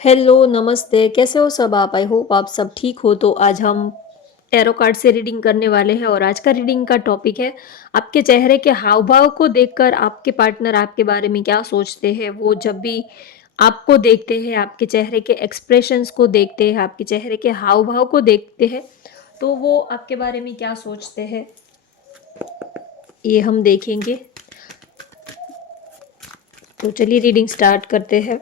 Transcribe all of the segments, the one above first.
Hello, नमस्ते, कैसे हो सब आप? आई होप आप सब ठीक हो। तो आज हम टैरो कार्ड से रीडिंग करने वाले हैं और आज का रीडिंग का टॉपिक है आपके चेहरे के हाव-भाव को देखकर आपके पार्टनर आपके बारे में क्या सोचते हैं। वो जब भी आपको देखते हैं, आपके चेहरे के एक्सप्रेशंस को देखते हैं, आपके चेहरे के हाव-भाव को देखते हैं, तो वो आपके बारे में क्या सोचते हैं, ये हम देखेंगे। तो चलिए रीडिंग स्टार्ट करते हैं।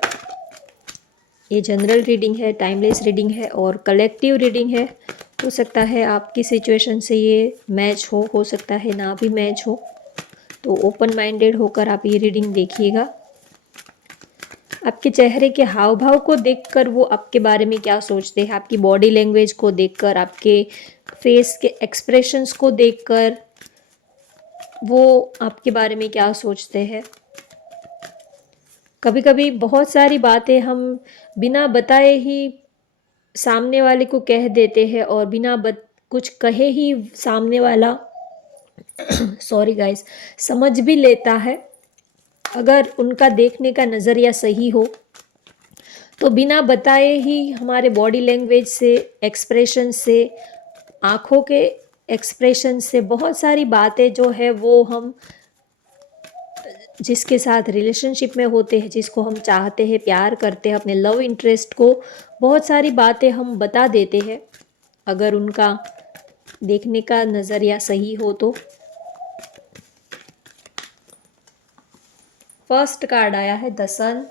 ये जनरल रीडिंग है, टाइमलेस रीडिंग है और कलेक्टिव रीडिंग है। हो सकता है आपकी सिचुएशन से ये मैच हो सकता है ना भी मैच हो। तो ओपन माइंडेड होकर आप ये रीडिंग देखिएगा। आपके चेहरे के हाव भाव को देखकर वो आपके बारे में क्या सोचते हैं, आपकी बॉडी लैंग्वेज को देखकर, आपके फेस के एक्सप्रेशंस को देखकर वो आपके बारे में क्या सोचते हैं। कभी कभी बहुत सारी बातें हम बिना बताए ही सामने वाले को कह देते हैं और बिना कुछ कहे ही सामने वाला सॉरी गाइस समझ भी लेता है। अगर उनका देखने का नज़रिया सही हो तो बिना बताए ही हमारे बॉडी लैंग्वेज से, एक्सप्रेशन से, आँखों के एक्सप्रेशन से बहुत सारी बातें जो है वो हम जिसके साथ रिलेशनशिप में होते हैं, जिसको हम चाहते हैं, प्यार करते हैं, अपने लव इंटरेस्ट को बहुत सारी बातें हम बता देते हैं अगर उनका देखने का नज़रिया सही हो तो। फर्स्ट कार्ड आया है the sun,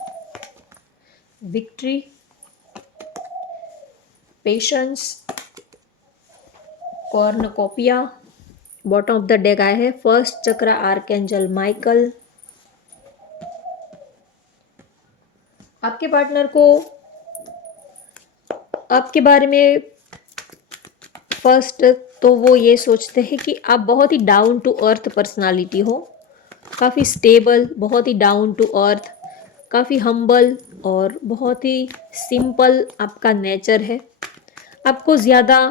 victory, patience, cornucopia. Bottom of the deck आया है फर्स्ट चक्र, आर्कएंजल माइकल। आपके पार्टनर को आपके बारे में फर्स्ट तो वो ये सोचते हैं कि आप बहुत ही डाउन टू अर्थ पर्सनालिटी हो, काफ़ी स्टेबल, बहुत ही डाउन टू अर्थ, काफ़ी हम्बल और बहुत ही सिंपल आपका नेचर है। आपको ज़्यादा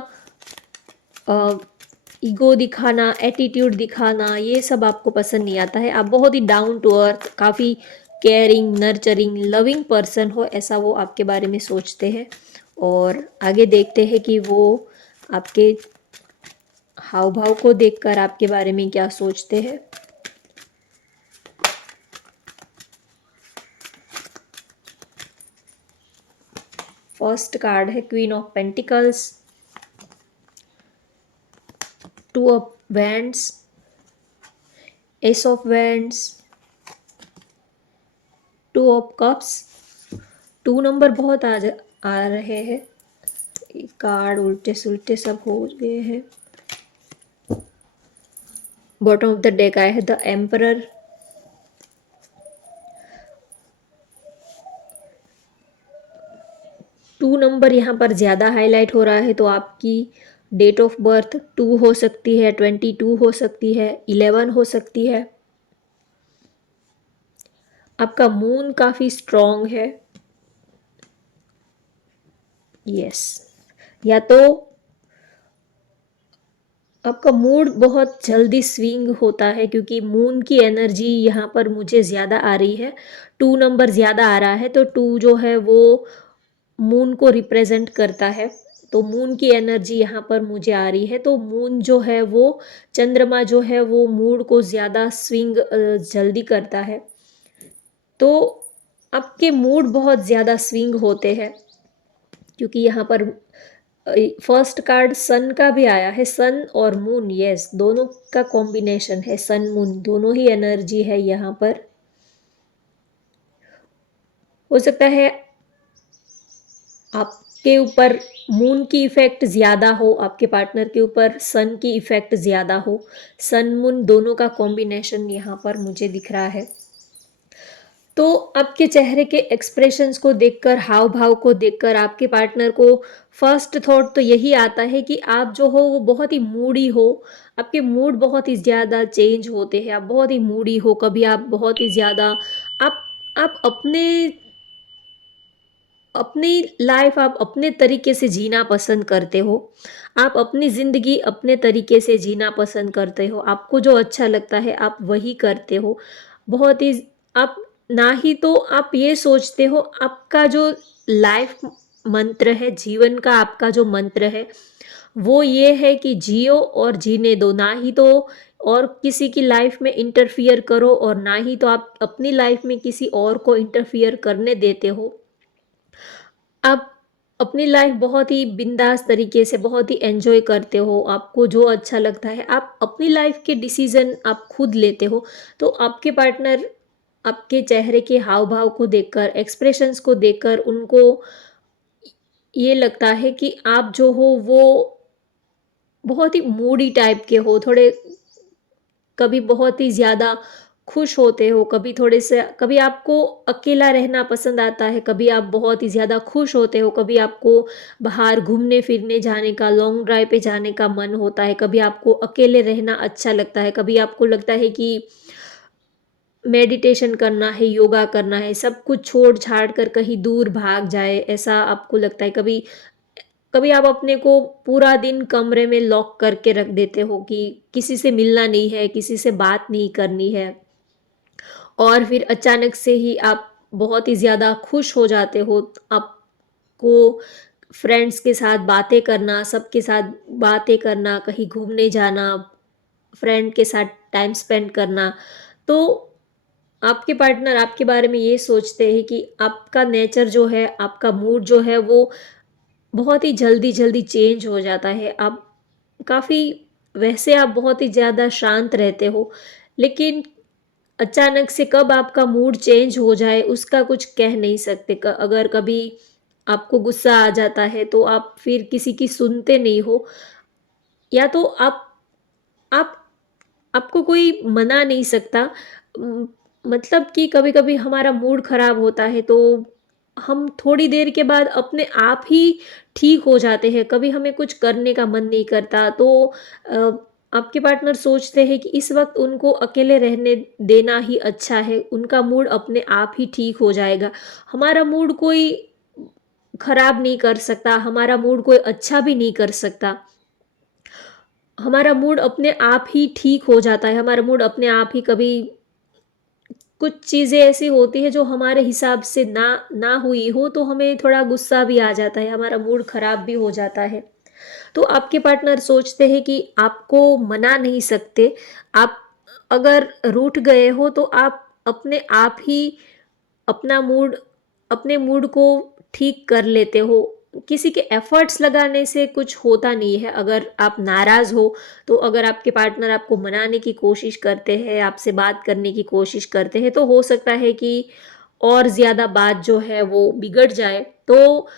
ईगो दिखाना, एटीट्यूड दिखाना, ये सब आपको पसंद नहीं आता है। आप बहुत ही डाउन टू अर्थ, काफ़ी केयरिंग, नर्चरिंग, लविंग पर्सन हो, ऐसा वो आपके बारे में सोचते हैं। और आगे देखते हैं कि वो आपके हाव भाव को देखकर आपके बारे में क्या सोचते हैं। फर्स्ट कार्ड है queen of pentacles, two of wands, S of wands, two of cups. 2 number बहुत आ रहे हैं। कार्ड उल्टे सुलटे सब हो गए हैं। बॉटम ऑफ द डेक आया है द एम्परर, 2 नंबर यहाँ पर ज़्यादा हाईलाइट हो रहा है। तो आपकी डेट ऑफ बर्थ 2 हो सकती है, 22 हो सकती है, 11 हो सकती है। आपका मून काफ़ी स्ट्रॉन्ग है। यस, या तो आपका मूड बहुत जल्दी स्विंग होता है क्योंकि मून की एनर्जी यहाँ पर मुझे ज़्यादा आ रही है। 2 नंबर ज़्यादा आ रहा है तो 2 जो है वो मून को रिप्रेजेंट करता है। तो मून की एनर्जी यहाँ पर मुझे आ रही है। तो मून जो है वो, चंद्रमा जो है वो मूड को ज़्यादा स्विंग जल्दी करता है। तो आपके मूड बहुत ज़्यादा स्विंग होते हैं क्योंकि यहाँ पर फर्स्ट कार्ड सन का भी आया है। सन और मून, यस, दोनों का कॉम्बिनेशन है। सन मून दोनों ही एनर्जी है यहाँ पर। हो सकता है आपके ऊपर मून की इफेक्ट ज़्यादा हो, आपके पार्टनर के ऊपर सन की इफेक्ट ज़्यादा हो। सन मून दोनों का कॉम्बिनेशन यहाँ पर मुझे दिख रहा है। तो आपके चेहरे के एक्सप्रेशंस को देखकर, हाव भाव को देखकर आपके पार्टनर को फर्स्ट थॉट तो यही आता है कि आप जो हो वो बहुत ही मूडी हो। आपके मूड बहुत ही ज़्यादा चेंज होते हैं, आप बहुत ही मूडी हो। कभी आप बहुत ही ज़्यादा आप अपने अपनी लाइफ आप अपने तरीके से जीना पसंद करते हो। आप अपनी ज़िंदगी अपने तरीके से जीना पसंद करते हो। आपको जो अच्छा लगता है आप वही करते हो। बहुत ही आप ना ही तो आप ये सोचते हो, आपका जो लाइफ मंत्र है, जीवन का आपका जो मंत्र है, वो ये है कि जियो और जीने दो। ना ही तो और किसी की लाइफ में इंटरफियर करो, और ना ही तो आप अपनी लाइफ में किसी और को इंटरफियर करने देते हो। आप अपनी लाइफ बहुत ही बिंदास तरीके से बहुत ही एन्जॉय करते हो, आपको जो अच्छा लगता है, आप अपनी लाइफ के डिसीज़न आप खुद लेते हो। तो आपके पार्टनर आपके चेहरे के हाव-भाव को देखकर, एक्सप्रेशंस को देखकर उनको ये लगता है कि आप जो हो वो बहुत ही मूडी टाइप के हो, थोड़े कभी बहुत ही ज़्यादा खुश होते हो, कभी थोड़े से कभी आपको अकेला रहना पसंद आता है, कभी आप बहुत ही ज़्यादा खुश होते हो, कभी आपको बाहर घूमने-फिरने जाने का, लॉन्ग ड्राइव पे जाने का मन होता है, कभी आपको अकेले रहना अच्छा लगता है, कभी आपको लगता है कि मेडिटेशन करना है, योगा करना है, सब कुछ छोड़-छाड़ कर कहीं दूर भाग जाए, ऐसा आपको लगता है। कभी कभी आप अपने को पूरा दिन कमरे में लॉक करके रख देते हो कि किसी से मिलना नहीं है, किसी से बात नहीं करनी है, और फिर अचानक से ही आप बहुत ही ज़्यादा खुश हो जाते हो। आपको फ्रेंड्स के साथ बातें करना, सबके साथ बातें करना, कहीं घूमने जाना, फ्रेंड के साथ टाइम स्पेंड करना, तो आपके पार्टनर आपके बारे में ये सोचते हैं कि आपका नेचर जो है, आपका मूड जो है वो बहुत ही जल्दी-जल्दी चेंज हो जाता है। आप काफ़ी वैसे आप बहुत ही ज़्यादा शांत रहते हो, लेकिन अचानक से कब आपका मूड चेंज हो जाए उसका कुछ कह नहीं सकते। अगर कभी आपको गुस्सा आ जाता है तो आप फिर किसी की सुनते नहीं हो, या तो आप आपको कोई मना नहीं सकता। उम, मतलब कि कभी-कभी हमारा मूड ख़राब होता है तो हम थोड़ी देर के बाद अपने आप ही ठीक हो जाते हैं। कभी हमें कुछ करने का मन नहीं करता तो अ, आपके पार्टनर सोचते हैं कि इस वक़्त उनको अकेले रहने देना ही अच्छा है, उनका मूड अपने आप ही ठीक हो जाएगा। हमारा मूड कोई ख़राब नहीं कर सकता, हमारा मूड कोई अच्छा भी नहीं कर सकता। हमारा मूड अपने आप ही ठीक हो जाता है, हमारा मूड अपने आप ही कभी कुछ चीज़ें ऐसी होती हैं जो हमारे हिसाब से ना ना हुई हो तो हमें थोड़ा गुस्सा भी आ जाता है, हमारा मूड ख़राब भी हो जाता है। तो आपके पार्टनर सोचते हैं कि आपको मना नहीं सकते, आप अगर रूठ गए हो तो आप अपने आप ही अपना मूड अपने मूड को ठीक कर लेते हो। किसी के एफ़र्ट्स लगाने से कुछ होता नहीं है। अगर आप नाराज़ हो, तो अगर आपके पार्टनर आपको मनाने की कोशिश करते हैं, आपसे बात करने की कोशिश करते हैं, तो हो सकता है कि और ज़्यादा बात जो है वो बिगड़ जाए। तो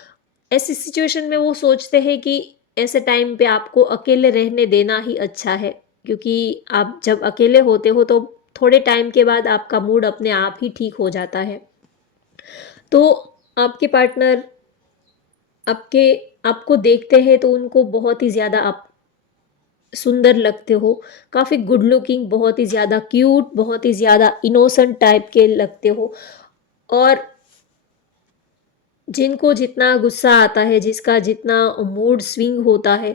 ऐसी सिचुएशन में वो सोचते हैं कि ऐसे टाइम पे आपको अकेले रहने देना ही अच्छा है, क्योंकि आप जब अकेले होते हो तो थोड़े टाइम के बाद आपका मूड अपने आप ही ठीक हो जाता है। तो आपके पार्टनर आपके आपको देखते हैं तो उनको बहुत ही ज़्यादा आप सुंदर लगते हो, काफ़ी गुड लुकिंग, बहुत ही ज़्यादा क्यूट, बहुत ही ज़्यादा इनोसेंट टाइप के लगते हो, और जिनको जितना गुस्सा आता है, जिसका जितना मूड स्विंग होता है,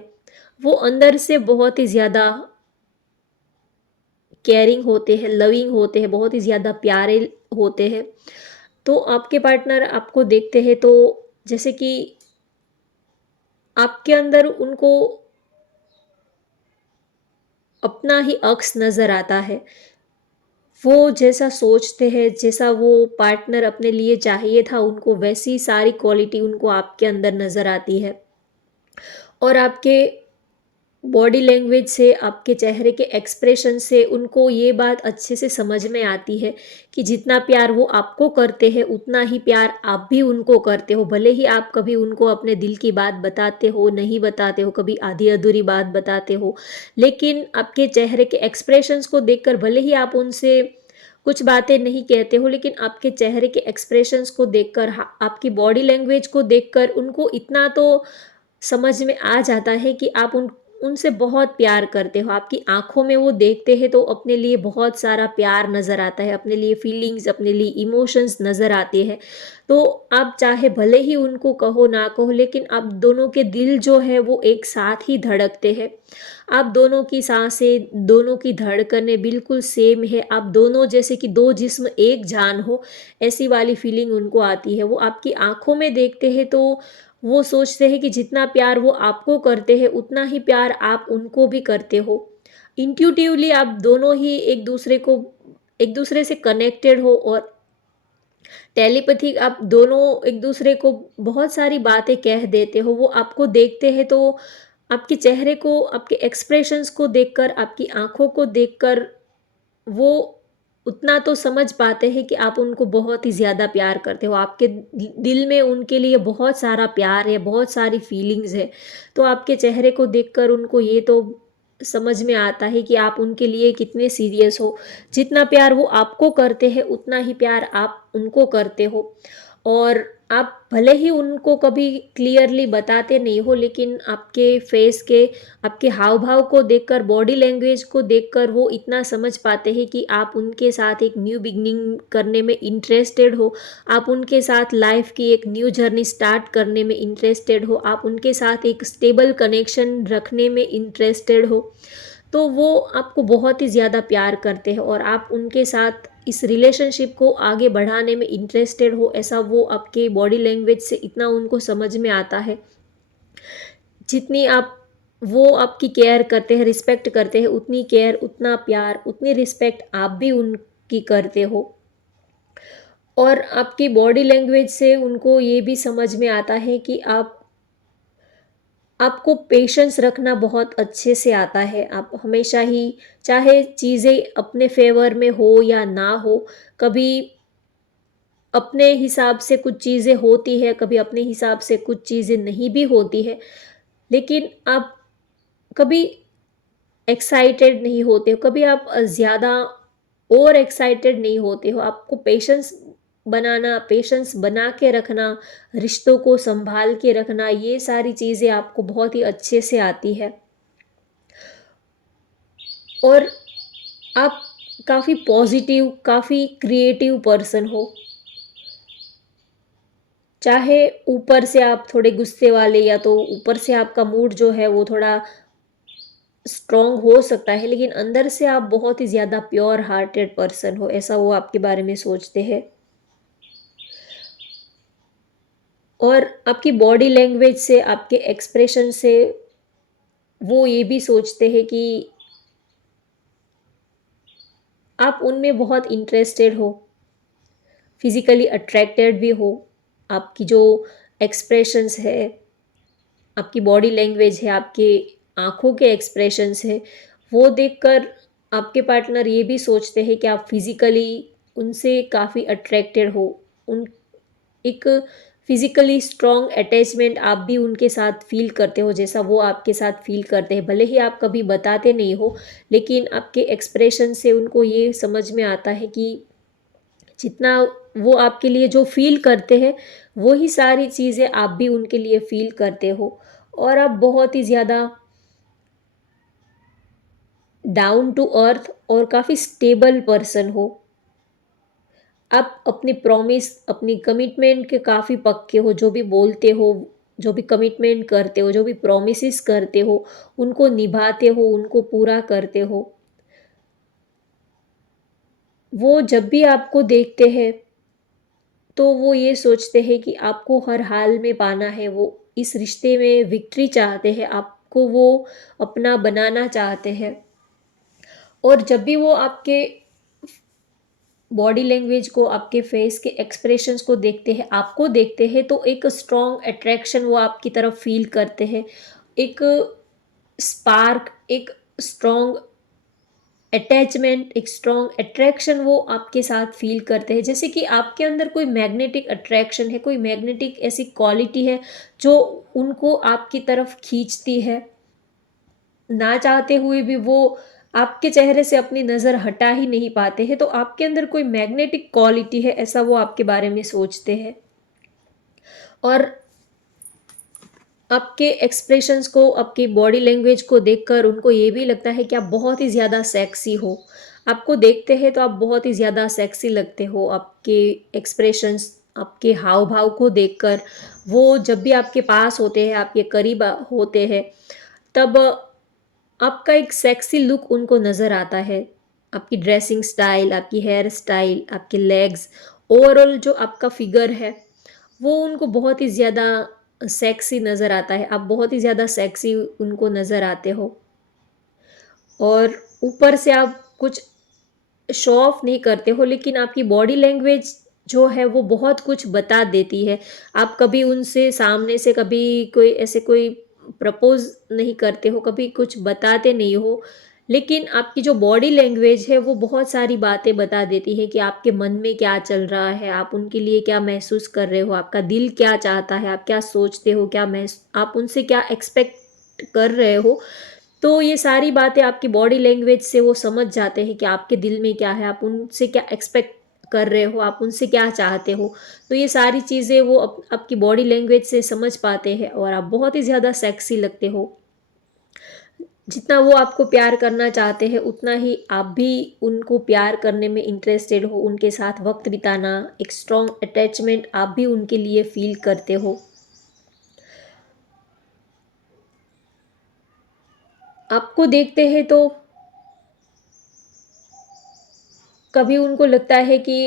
वो अंदर से बहुत ही ज़्यादा केयरिंग होते हैं, लविंग होते हैं, बहुत ही ज़्यादा प्यारे होते हैं। तो आपके पार्टनर आपको देखते हैं तो जैसे कि आपके अंदर उनको अपना ही अक्स नज़र आता है। वो जैसा सोचते हैं, जैसा वो पार्टनर अपने लिए चाहिए था उनको, वैसी सारी क्वालिटी उनको आपके अंदर नज़र आती है। और आपके बॉडी लैंग्वेज से, आपके चेहरे के एक्सप्रेशन से उनको ये बात अच्छे से समझ में आती है कि जितना प्यार वो आपको करते हैं, उतना ही प्यार आप भी उनको करते हो। भले ही आप कभी उनको अपने दिल की बात बताते हो, नहीं बताते हो, कभी आधी-अधूरी बात बताते हो, लेकिन आपके चेहरे के एक्सप्रेशंस को देखकर भले ही आप उनसे कुछ बातें नहीं कहते हो, लेकिन आपके चेहरे के एक्सप्रेशंस को देखकर, आपकी बॉडी लैंग्वेज को देखकर उनको इतना तो समझ में आ जाता है कि आप उनसे बहुत प्यार करते हो, आपकी आँखों में वो देखते हैं तो अपने लिए बहुत सारा प्यार नज़र आता है, अपने लिए फीलिंग्स, अपने लिए इमोशंस नज़र आते हैं। तो आप चाहे भले ही उनको कहो ना कहो, लेकिन आप दोनों के दिल जो है वो एक साथ ही धड़कते हैं। आप दोनों की साँसें, दोनों की धड़कनें बिल्कुल सेम है, आप दोनों जैसे कि 2 जिस्म एक जान हो, ऐसी वाली फीलिंग उनको आती है। वो आपकी आँखों में देखते हैं तो वो सोचते हैं कि जितना प्यार वो आपको करते हैं, उतना ही प्यार आप उनको भी करते हो। इंट्यूटिवली आप दोनों ही एक दूसरे से कनेक्टेड हो, और टेलीपैथिक आप दोनों एक दूसरे को बहुत सारी बातें कह देते हो। वो आपको देखते हैं तो आपके चेहरे को, आपके एक्सप्रेशंस को देखकर, आपकी आँखों को देखकर वो उतना तो समझ पाते हैं कि आप उनको बहुत ही ज़्यादा प्यार करते हो। आपके दिल में उनके लिए बहुत सारा प्यार है, बहुत सारी फीलिंग्स है। तो आपके चेहरे को देखकर उनको ये तो समझ में आता है कि आप उनके लिए कितने सीरियस हो। जितना प्यार वो आपको करते हैं, उतना ही प्यार आप उनको करते हो। और आप भले ही उनको कभी क्लियरली बताते नहीं हो, लेकिन आपके फेस के, आपके हाव-भाव को देखकर, बॉडी लैंग्वेज को देखकर वो इतना समझ पाते हैं कि आप उनके साथ एक न्यू बिगिनिंग करने में इंटरेस्टेड हो। आप उनके साथ लाइफ़ की एक न्यू जर्नी स्टार्ट करने में इंटरेस्टेड हो। आप उनके साथ एक स्टेबल कनेक्शन रखने में इंटरेस्टेड हो। तो वो आपको बहुत ही ज़्यादा प्यार करते हैं और आप उनके साथ इस रिलेशनशिप को आगे बढ़ाने में इंटरेस्टेड हो, ऐसा वो आपके बॉडी लैंग्वेज से इतना उनको समझ में आता है। जितनी आप वो आपकी केयर करते हैं, रिस्पेक्ट करते हैं, उतनी केयर, उतना प्यार, उतनी रिस्पेक्ट आप भी उनकी करते हो। और आपकी बॉडी लैंग्वेज से उनको ये भी समझ में आता है कि आपको पेशेंस रखना बहुत अच्छे से आता है। आप हमेशा ही, चाहे चीज़ें अपने फ़ेवर में हो या ना हो, कभी अपने हिसाब से कुछ चीज़ें होती है, कभी अपने हिसाब से कुछ चीज़ें नहीं भी होती है। लेकिन आप कभी एक्साइटेड नहीं होते हो, कभी आप ज़्यादा ओवर एक्साइटेड नहीं होते हो। आपको पेशेंस बना के रखना, रिश्तों को सँभाल के रखना, ये सारी चीज़ें आपको बहुत ही अच्छे से आती है। और आप काफ़ी पॉज़िटिव, काफ़ी क्रिएटिव पर्सन हो। चाहे ऊपर से आप थोड़े गुस्से वाले, या तो ऊपर से आपका मूड जो है वो थोड़ा स्ट्रॉन्ग हो सकता है, लेकिन अंदर से आप बहुत ही ज़्यादा प्योर हार्टेड पर्सन हो, ऐसा वो आपके बारे में सोचते हैं। और आपकी बॉडी लैंग्वेज से, आपके एक्सप्रेशन से वो ये भी सोचते हैं कि आप उनमें बहुत इंटरेस्टेड हो, फिज़िकली अट्रैक्टेड भी हो। आपकी जो एक्सप्रेशंस है, आपकी बॉडी लैंग्वेज है, आपके आँखों के एक्सप्रेशंस है, वो देखकर आपके पार्टनर ये भी सोचते हैं कि आप फिज़िकली उनसे काफ़ी अट्रैक्टेड हो। उन एक फिज़िकली स्ट्रॉन्ग अटैचमेंट आप भी उनके साथ फ़ील करते हो, जैसा वो आपके साथ फ़ील करते हैं। भले ही आप कभी बताते नहीं हो, लेकिन आपके एक्सप्रेशन से उनको ये समझ में आता है कि जितना वो आपके लिए जो फ़ील करते हैं, वो ही सारी चीज़ें आप भी उनके लिए फ़ील करते हो। और आप बहुत ही ज़्यादा डाउन टू अर्थ और काफ़ी स्टेबल पर्सन हो। आप अपनी प्रॉमिस, अपनी कमिटमेंट के काफ़ी पक्के हो, जो भी बोलते हो, जो भी कमिटमेंट करते हो, जो भी प्रॉमिसेस करते हो, उनको निभाते हो, उनको पूरा करते हो। वो जब भी आपको देखते हैं, तो वो ये सोचते हैं कि आपको हर हाल में पाना है, वो इस रिश्ते में विक्ट्री चाहते हैं, आपको वो अपना बनाना चाहते हैं। और जब भी वो आपके बॉडी लैंग्वेज को, आपके फेस के एक्सप्रेशंस को देखते हैं, आपको देखते हैं, तो एक स्ट्रॉन्ग अट्रैक्शन वो आपकी तरफ फ़ील करते हैं। एक स्पार्क, एक स्ट्रॉन्ग अटैचमेंट, एक स्ट्रॉन्ग अट्रैक्शन वो आपके साथ फ़ील करते हैं। जैसे कि आपके अंदर कोई मैग्नेटिक अट्रैक्शन है, कोई मैग्नेटिक ऐसी क्वालिटी है, जो उनको आपकी तरफ खींचती है। ना चाहते हुए भी वो आपके चेहरे से अपनी नज़र हटा ही नहीं पाते हैं, तो आपके अंदर कोई मैग्नेटिक क्वालिटी है, ऐसा वो आपके बारे में सोचते हैं। और आपके एक्सप्रेशंस को, आपकी बॉडी लैंग्वेज को देखकर उनको ये भी लगता है कि आप बहुत ही ज़्यादा सेक्सी हो। आपको देखते हैं तो आप बहुत ही ज़्यादा सेक्सी लगते हो। आपके एक्सप्रेशंस, आपके हाव-भाव को देखकर वो जब भी आपके पास होते हैं, आपके करीब होते हैं, तब आपका एक सेक्सी लुक उनको नज़र आता है। आपकी ड्रेसिंग स्टाइल, आपकी हेयर स्टाइल, आपके लेग्स, ओवरऑल जो आपका फिगर है, वो उनको बहुत ही ज़्यादा सेक्सी नज़र आता है। आप बहुत ही ज़्यादा सेक्सी उनको नज़र आते हो और ऊपर से आप कुछ शो ऑफ नहीं करते हो, लेकिन आपकी बॉडी लैंग्वेज जो है वो बहुत कुछ बता देती है। आप कभी उनसे सामने से कभी कोई ऐसे कोई प्रपोज़ नहीं करते हो, कभी कुछ बताते नहीं हो, लेकिन आपकी जो बॉडी लैंग्वेज है वो बहुत सारी बातें बता देती है कि आपके मन में क्या चल रहा है, आप उनके लिए क्या महसूस कर रहे हो, आपका दिल क्या चाहता है, आप क्या सोचते हो, आप उनसे क्या एक्सपेक्ट कर रहे हो। तो ये सारी बातें आपकी बॉडी लैंग्वेज से वो समझ जाते हैं कि आपके दिल में क्या है, आप उनसे क्या एक्सपेक्ट कर रहे हो, आप उनसे क्या चाहते हो। तो ये सारी चीज़ें वो आपकी बॉडी लैंग्वेज से समझ पाते हैं और आप बहुत ही ज़्यादा सेक्सी लगते हो। जितना वो आपको प्यार करना चाहते हैं, उतना ही आप भी उनको प्यार करने में इंटरेस्टेड हो, उनके साथ वक़्त बिताना, एक स्ट्रॉन्ग अटैचमेंट आप भी उनके लिए फ़ील करते हो। आपको देखते हैं तो कभी उनको लगता है कि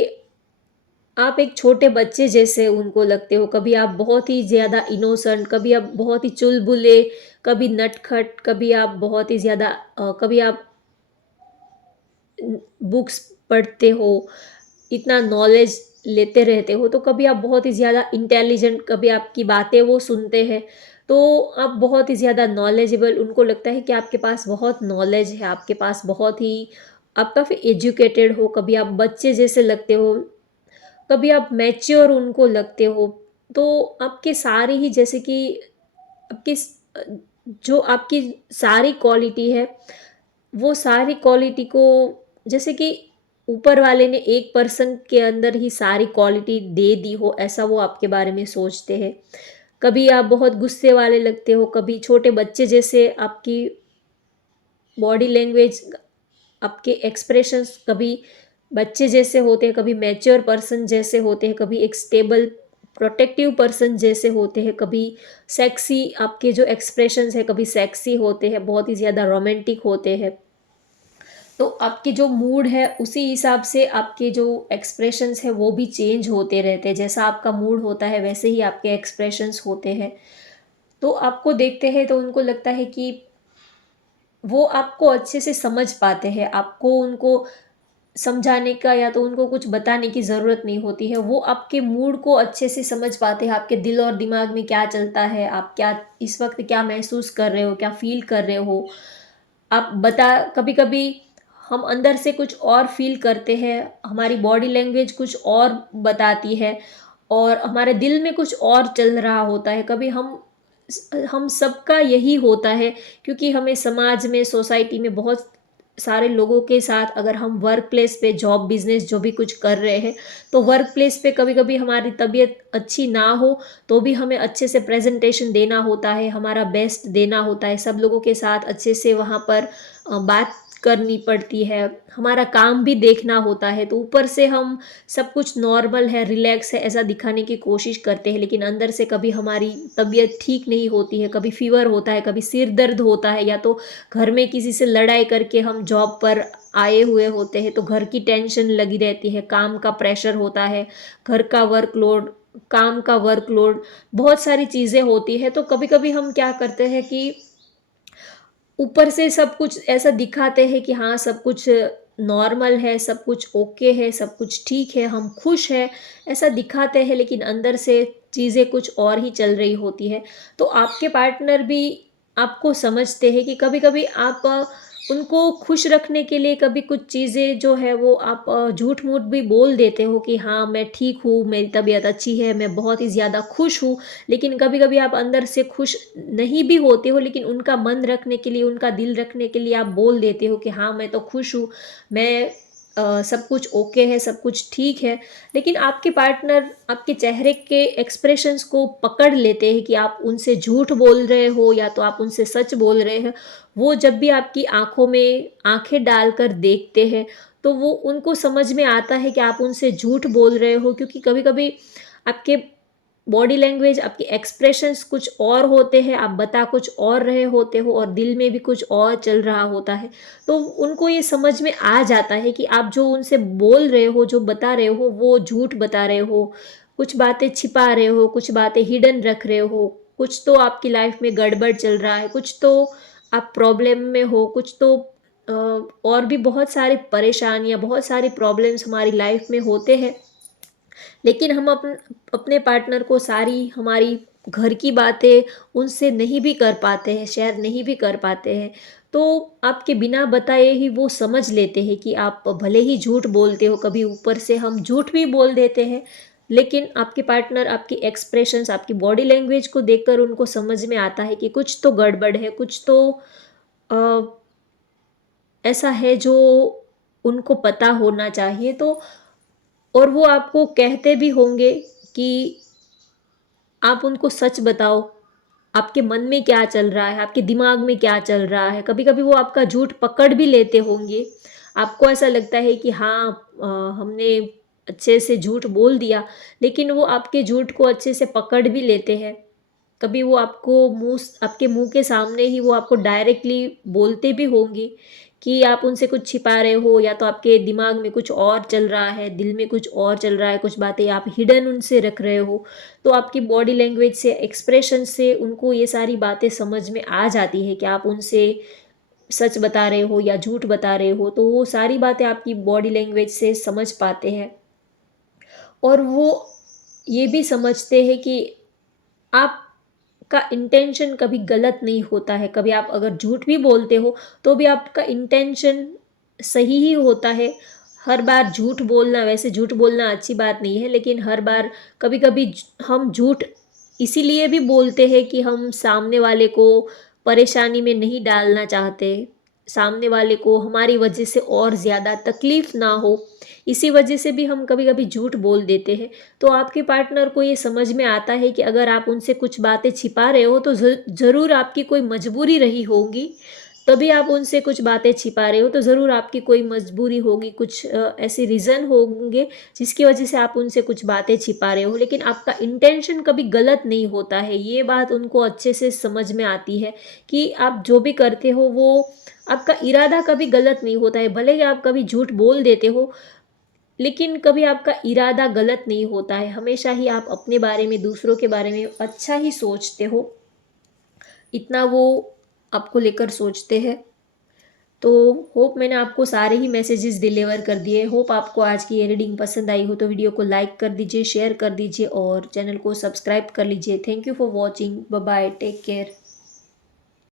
आप एक छोटे बच्चे जैसे उनको लगते हो, कभी आप बहुत ही ज़्यादा इनोसेंट, कभी आप बहुत ही चुलबुले, कभी नटखट, कभी आप बहुत ही ज़्यादा कभी आप बुक्स पढ़ते हो, इतना नॉलेज लेते रहते हो, तो कभी आप बहुत ही ज़्यादा इंटेलिजेंट, कभी आपकी बातें वो सुनते हैं, तो आप बहुत ही ज़्यादा नॉलेजेबल, उनको लगता है कि आपके पास बहुत नॉलेज है, आपके पास बहुत ही आप काफ़ी एजुकेटेड हो, कभी आप बच्चे जैसे लगते हो, कभी आप मैच्योर उनको लगते हो। तो आपके सारे ही जैसे कि आपकी जो आपकी सारी क्वालिटी है, वो सारी क्वालिटी को जैसे कि ऊपर वाले ने एक पर्सन के अंदर ही सारी क्वालिटी दे दी हो, ऐसा वो आपके बारे में सोचते हैं। कभी आप बहुत गुस्से वाले लगते हो, कभी छोटे बच्चे जैसे आपकी बॉडी लैंग्वेज, आपके एक्सप्रेशंस कभी बच्चे जैसे होते हैं, कभी मैच्योर पर्सन जैसे होते हैं, कभी एक स्टेबल प्रोटेक्टिव पर्सन जैसे होते हैं, कभी सेक्सी आपके जो एक्सप्रेशंस है कभी सेक्सी होते हैं, बहुत ही ज़्यादा रोमांटिक होते हैं। तो आपके जो मूड है उसी हिसाब से आपके जो एक्सप्रेशंस है वो भी चेंज होते रहते हैं। जैसा आपका मूड होता है वैसे ही आपके एक्सप्रेशंस होते हैं। तो आपको देखते हैं तो उनको लगता है कि वो आपको अच्छे से समझ पाते हैं, आपको उनको समझाने का या तो उनको कुछ बताने की ज़रूरत नहीं होती है, वो आपके मूड को अच्छे से समझ पाते हैं, आपके दिल और दिमाग में क्या चलता है, आप क्या इस वक़्त क्या महसूस कर रहे हो, क्या फ़ील कर रहे हो। आप बता कभी-कभी हम अंदर से कुछ और फ़ील करते हैं, हमारी बॉडी लैंग्वेज कुछ और बताती है और हमारे दिल में कुछ और चल रहा होता है। कभी हम सबका यही होता है क्योंकि हमें समाज में, सोसाइटी में बहुत सारे लोगों के साथ अगर हम वर्क प्लेस पे जॉब, बिज़नेस जो भी कुछ कर रहे हैं, तो वर्क प्लेस पे कभी-कभी हमारी तबीयत अच्छी ना हो, तो भी हमें अच्छे से प्रेज़ेंटेशन देना होता है, हमारा बेस्ट देना होता है, सब लोगों के साथ अच्छे से वहाँ पर बात करनी पड़ती है, हमारा काम भी देखना होता है, तो ऊपर से हम सब कुछ नॉर्मल है, रिलैक्स है, ऐसा दिखाने की कोशिश करते हैं, लेकिन अंदर से कभी हमारी तबीयत ठीक नहीं होती है, कभी फ़ीवर होता है, कभी सिर दर्द होता है या तो घर में किसी से लड़ाई करके हम जॉब पर आए हुए होते हैं, तो घर की टेंशन लगी रहती है, काम का प्रेशर होता है, घर का वर्कलोड, काम का वर्कलोड, बहुत सारी चीज़ें होती हैं, तो कभी-कभी हम क्या करते हैं कि ऊपर से सब कुछ ऐसा दिखाते हैं कि हाँ, सब कुछ नॉर्मल है, सब कुछ ओके है, सब कुछ ठीक है, हम खुश हैं, ऐसा दिखाते हैं लेकिन अंदर से चीज़ें कुछ और ही चल रही होती है। तो आपके पार्टनर भी आपको समझते हैं कि कभी-कभी आप उनको खुश रखने के लिए कभी कुछ चीज़ें जो है वो आप झूठ-मूठ भी बोल देते हो कि हाँ, मैं ठीक हूँ, मेरी तबीयत अच्छी है, मैं बहुत ही ज़्यादा खुश हूँ। लेकिन कभी-कभी आप अंदर से खुश नहीं भी होते हो लेकिन उनका मन रखने के लिए, उनका दिल रखने के लिए आप बोल देते हो कि हाँ, मैं तो खुश हूँ, मैं सब कुछ ओके है, सब कुछ ठीक है, लेकिन आपके पार्टनर आपके चेहरे के एक्सप्रेशंस को पकड़ लेते हैं कि आप उनसे झूठ बोल रहे हो या तो आप उनसे सच बोल रहे हैं। वो जब भी आपकी आँखों में आँखें डालकर देखते हैं, तो वो उनको समझ में आता है कि आप उनसे झूठ बोल रहे हो, क्योंकि कभी-कभी आपके बॉडी लैंग्वेज, आपके एक्सप्रेशंस कुछ और होते हैं, आप बता कुछ और रहे होते हो और दिल में भी कुछ और चल रहा होता है। तो उनको ये समझ में आ जाता है कि आप जो उनसे बोल रहे हो, जो बता रहे हो, वो झूठ बता रहे हो, कुछ बातें छिपा रहे हो, कुछ बातें हिडन रख रहे हो, कुछ तो आपकी लाइफ में गड़बड़ चल रहा है, कुछ तो आप प्रॉब्लम में हो, कुछ तो अ, और भी बहुत सारी परेशानियाँ, बहुत सारी प्रॉब्लम्स हमारी लाइफ में होते हैं। लेकिन हम अपने पार्टनर को सारी हमारी घर की बातें उनसे नहीं भी कर पाते हैं, शेयर नहीं भी कर पाते हैं। तो आपके बिना बताए ही वो समझ लेते हैं कि आप भले ही झूठ बोलते हो, कभी ऊपर से हम झूठ भी बोल देते हैं, लेकिन आपके पार्टनर आपकी एक्सप्रेशंस, आपकी बॉडी लैंग्वेज को देखकर उनको समझ में आता है कि कुछ तो गड़बड़ है, कुछ तो अ, ऐसा है जो उनको पता होना चाहिए। तो और वो आपको कहते भी होंगे कि आप उनको सच बताओ, आपके मन में क्या चल रहा है, आपके दिमाग में क्या चल रहा है। कभी-कभी वो आपका झूठ पकड़ भी लेते होंगे। आपको ऐसा लगता है कि हाँ, हमने अच्छे से झूठ बोल दिया, लेकिन वो आपके झूठ को अच्छे से पकड़ भी लेते हैं। कभी वो आपके मुँह के सामने ही वो आपको डायरेक्टली बोलते भी होंगे कि आप उनसे कुछ छिपा रहे हो, या तो आपके दिमाग में कुछ और चल रहा है, दिल में कुछ और चल रहा है, कुछ बातें आप हिडन उनसे रख रहे हो। तो आपकी बॉडी लैंग्वेज से, एक्सप्रेशन से उनको ये सारी बातें समझ में आ जाती है कि आप उनसे सच बता रहे हो या झूठ बता रहे हो। तो वो सारी बातें आपकी बॉडी लैंग्वेज से समझ पाते हैं और वो ये भी समझते हैं कि आपका इंटेंशन कभी गलत नहीं होता है। कभी आप अगर झूठ भी बोलते हो, तो भी आपका इंटेंशन सही ही होता है। हर बार झूठ बोलना, वैसे झूठ बोलना अच्छी बात नहीं है, लेकिन हर बार कभी-कभी हम झूठ इसीलिए भी बोलते हैं कि हम सामने वाले को परेशानी में नहीं डालना चाहते। सामने वाले को हमारी वजह से और ज़्यादा तकलीफ़ ना हो, इसी वजह से भी हम कभी-कभी झूठ बोल देते हैं। तो आपके पार्टनर को ये समझ में आता है कि अगर आप उनसे कुछ बातें छिपा रहे हो, तो ज़रूर आपकी कोई मजबूरी रही होगी, तभी आप उनसे कुछ बातें छिपा रहे हो। तो ज़रूर आपकी कोई मजबूरी होगी, कुछ ऐसे रीज़न होंगे जिसकी वजह से आप उनसे कुछ बातें छिपा रहे हो, लेकिन आपका इंटेंशन कभी गलत नहीं होता है। ये बात उनको अच्छे से समझ में आती है कि आप जो भी करते हो, वो आपका इरादा कभी गलत नहीं होता है। भले ही आप कभी झूठ बोल देते हो, लेकिन कभी आपका इरादा गलत नहीं होता है। हमेशा ही आप अपने बारे में, दूसरों के बारे में अच्छा ही सोचते हो, इतना वो आपको लेकर सोचते हैं। तो होप मैंने आपको सारे ही मैसेजेस डिलीवर कर दिए। होप आपको आज की ये रीडिंग पसंद आई हो, तो वीडियो को लाइक कर दीजिए, शेयर कर दीजिए और चैनल को सब्सक्राइब कर लीजिए। Thank you for watching. Bye bye, take care.